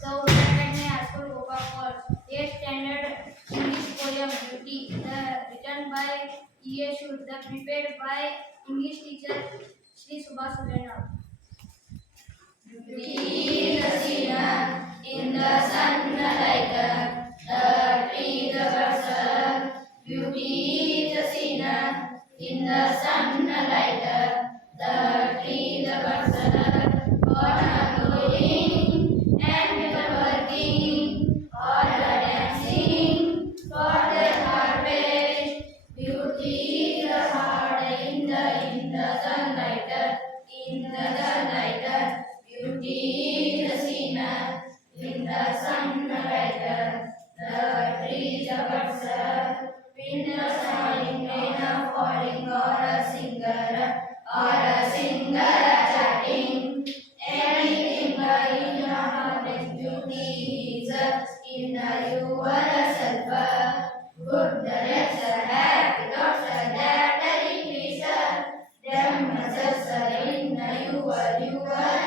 The Urdu Academy High School Gopalpur. 8th standard English poem Beauty. Written by E.A. Shur. Prepared by English teacher Shri Subhash Surena. Beauty is the singer in the sunlight, the tree, the birds. Beauty is the singer in the sunlight, the tree, the birds. All are going and people working, all are dancing for their harvest. Beauty is the heart in the sunlight, in the sunlight. Beauty is the singer in the sunlight, the trees, the birds, wind smiling, rain falling, or a singer chatting. Anything in your heart is beauty is in yourself. Good directs, happy thoughts that increase them just in your